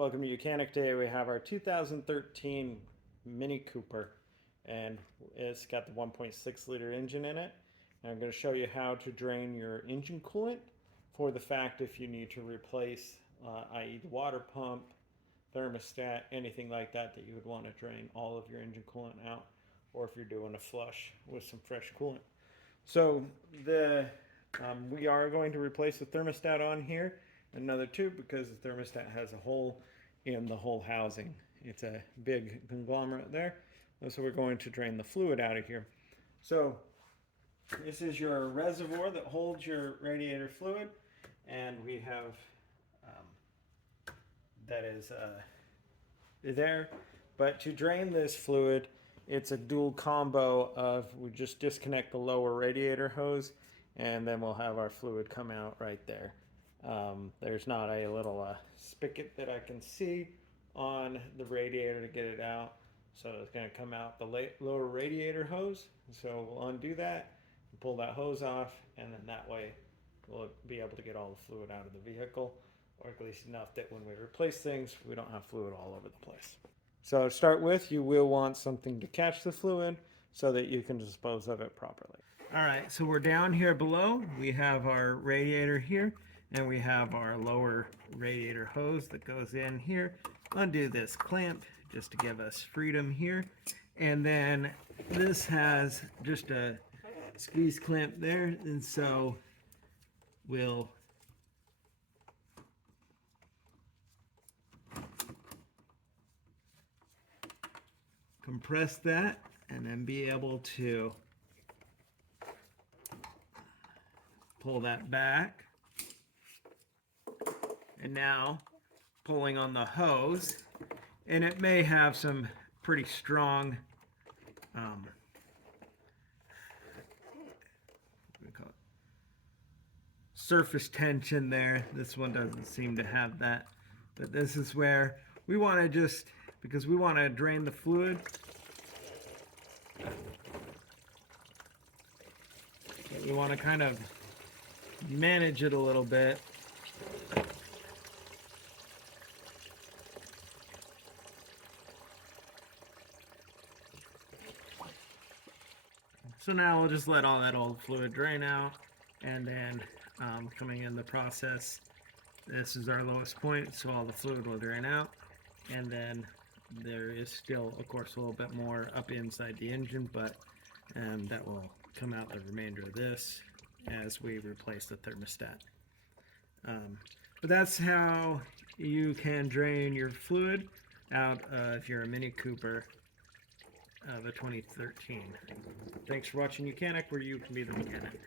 Welcome to Mechanic Day. We have our 2013 Mini Cooper, and it's got the 1.6 liter engine in it. And I'm going to show you how to drain your engine coolant for the fact if you need to replace, i.e. the water pump, thermostat, anything like that that you would want to drain all of your engine coolant out, or if you're doing a flush with some fresh coolant. So we are going to replace the thermostat on here, another tube, because the thermostat has a hole in the whole housing. It's a big conglomerate there. So we're going to drain the fluid out of here. So this is your reservoir that holds your radiator fluid, and we have that is there. But to drain this fluid, it's a dual combo of, we just disconnect the lower radiator hose, and then we'll have our fluid come out right there. There's not a little spigot that I can see on the radiator to get it out, so it's going to come out the lower radiator hose. So we'll undo that, pull that hose off, and then that way we'll be able to get all the fluid out of the vehicle, or at least enough that when we replace things we don't have fluid all over the place. So to start with, you will want something to catch the fluid so that you can dispose of it properly. All right, so we're down here below. We have our radiator here, and we have our lower radiator hose that goes in here. Undo this clamp just to give us freedom here. And then this has just a squeeze clamp there, and so we'll compress that and then be able to pull that back. And now pulling on the hose, and it may have some pretty strong surface tension there. This one doesn't seem to have that, but this is where we want to just, because we want to drain the fluid, we want to kind of manage it a little bit. So now we'll just let all that old fluid drain out, and then coming in the process, this is our lowest point, so all the fluid will drain out, and then there is still, of course, a little bit more up inside the engine, but that will come out the remainder of this as we replace the thermostat. But that's how you can drain your fluid out if you're a Mini Cooper of a 2013. Thanks for watching Mechanic, where you can be the mechanic.